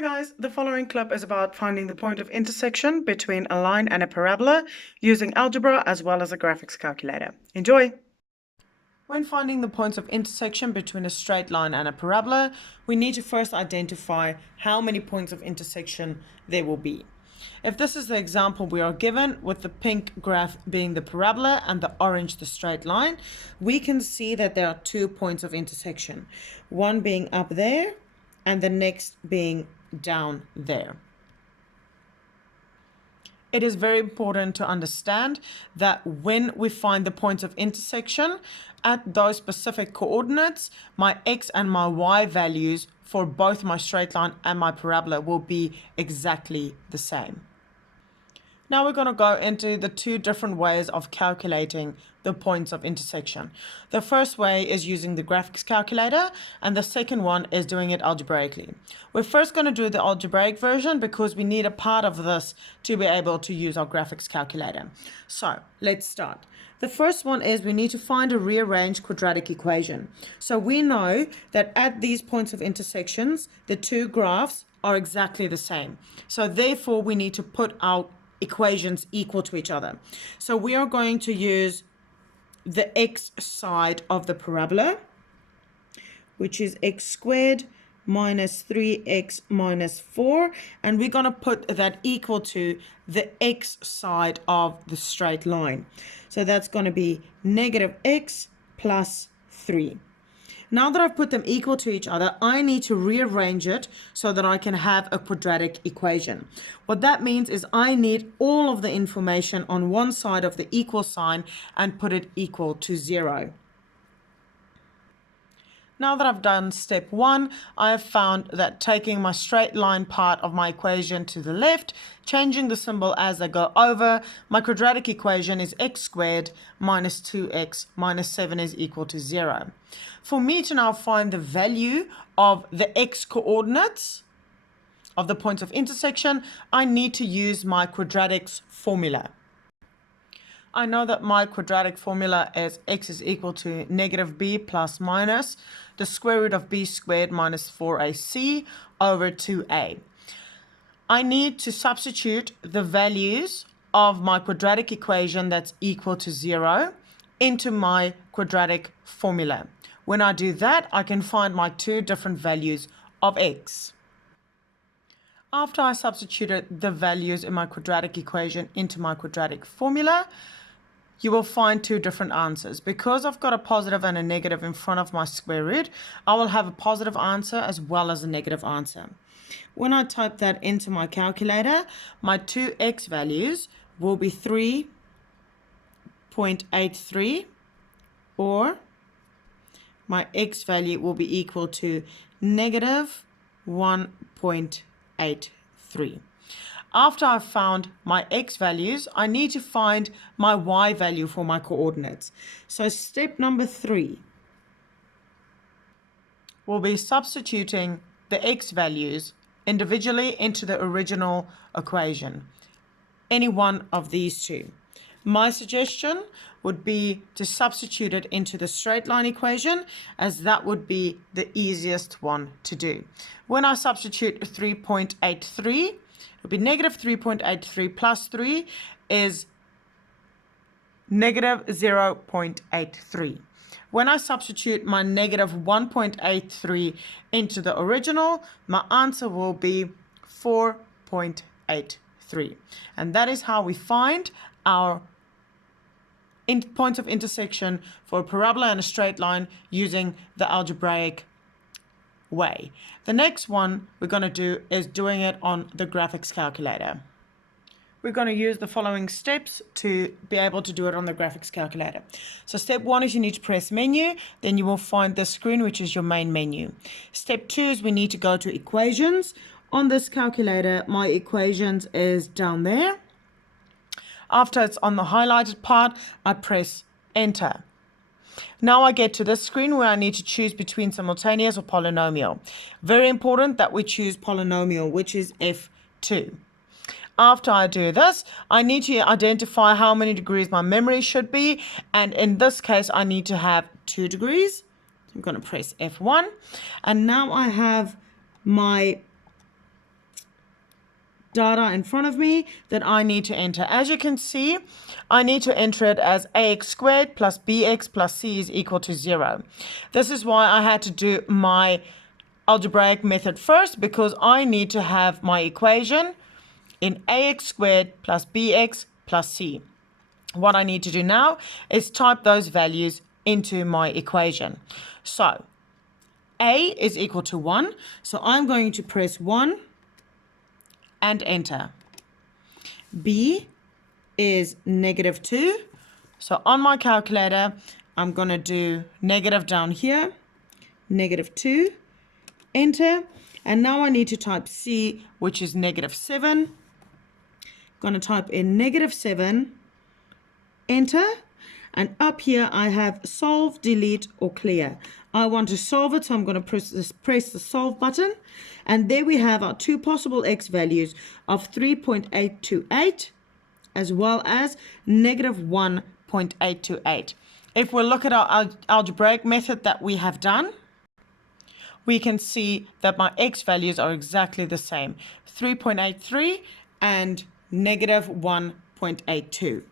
Hi guys, the following clip is about finding the point of intersection between a line and a parabola using algebra as well as a graphics calculator. Enjoy! When finding the points of intersection between a straight line and a parabola, we need to first identify how many points of intersection there will be. If this is the example we are given, with the pink graph being the parabola and the orange the straight line, we can see that there are 2 points of intersection, one being up there and the next being down there. It is very important to understand that when we find the points of intersection at those specific coordinates, my x and my y values for both my straight line and my parabola will be exactly the same. Now we're going to go into the 2 different ways of calculating the points of intersection. The first way is using the graphics calculator, and the second one is doing it algebraically. We're first going to do the algebraic version because we need a part of this to be able to use our graphics calculator. So let's start. The first one is we need to find a rearranged quadratic equation. So we know that at these points of intersections, the 2 graphs are exactly the same. So therefore we need to put our equations equal to each other. So we are going to use the x side of the parabola, which is x squared minus 3x minus 4, and we're going to put that equal to the x side of the straight line. So that's going to be negative x plus 3. Now that I've put them equal to each other, I need to rearrange it so that I can have a quadratic equation. What that means is I need all of the information on one side of the equal sign and put it equal to 0. Now that I've done step 1, I have found that taking my straight line part of my equation to the left, changing the symbol as I go over, my quadratic equation is x squared minus 2x minus 7 is equal to 0. For me to now find the value of the x coordinates of the points of intersection, I need to use my quadratics formula. I know that my quadratic formula is x is equal to negative b plus minus the square root of b squared minus 4ac over 2a. I need to substitute the values of my quadratic equation that's equal to 0 into my quadratic formula. When I do that, I can find my 2 different values of x. After I substituted the values in my quadratic equation into my quadratic formula, you will find 2 different answers. Because I've got a positive and a negative in front of my square root, I will have a positive answer as well as a negative answer. When I type that into my calculator, my 2x values will be 3.83, or my x value will be equal to negative 1.83. After I've found my x values, I need to find my y value for my coordinates. So step number 3 will be substituting the x values individually into the original equation, any one of these 2. My suggestion would be to substitute it into the straight line equation, as that would be the easiest one to do. When I substitute 3.83, it would be negative 3.83 plus 3 is negative 0.83. When I substitute my negative 1.83 into the original, my answer will be 4.83. And that is how we find our points of intersection for a parabola and a straight line using the algebraic way. The next one we're going to do is doing it on the graphics calculator. We're going to use the following steps to be able to do it on the graphics calculator. So step 1 is you need to press menu, then you will find this screen, which is your main menu. Step 2 is we need to go to equations. On this calculator, my equations is down there. After it's on the highlighted part, I press enter. Now I get to this screen where I need to choose between simultaneous or polynomial. Very important that we choose polynomial, which is F2. After I do this, I need to identify how many degrees my memory should be, and in this case I need to have 2 degrees. So, I'm going to press F1, and now I have my data in front of me that I need to enter. As you can see, I need to enter it as ax squared plus bx plus c is equal to 0. This is why I had to do my algebraic method first, because I need to have my equation in ax squared plus bx plus c. What I need to do now is type those values into my equation. So a is equal to 1, so I'm going to press 1 and enter. B is negative 2, so on my calculator I'm going to do negative down here, negative 2, enter, and now I need to type C, which is negative 7. Going to type in negative 7, enter, and up here I have solve, delete, or clear. I want to solve it, so I'm going to press the solve button, and there we have our two possible x values of 3.828 as well as negative 1.828. If we look at our algebraic method that we have done, we can see that my x values are exactly the same, 3.83 and negative 1.82.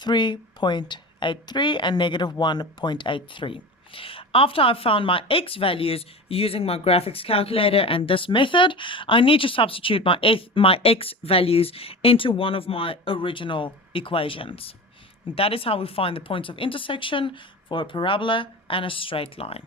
3.83 and negative 1.83. After I've found my x values using my graphics calculator and this method, I need to substitute my x values into one of my original equations. That is how we find the points of intersection for a parabola and a straight line.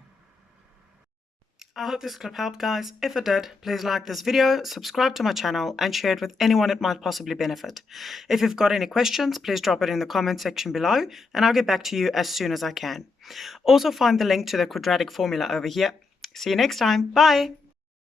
I hope this clip helped, guys. If it did, please like this video, subscribe to my channel, and share it with anyone it might possibly benefit. If you've got any questions, please drop it in the comment section below, and I'll get back to you as soon as I can. Also find the link to the quadratic formula over here. See you next time. Bye!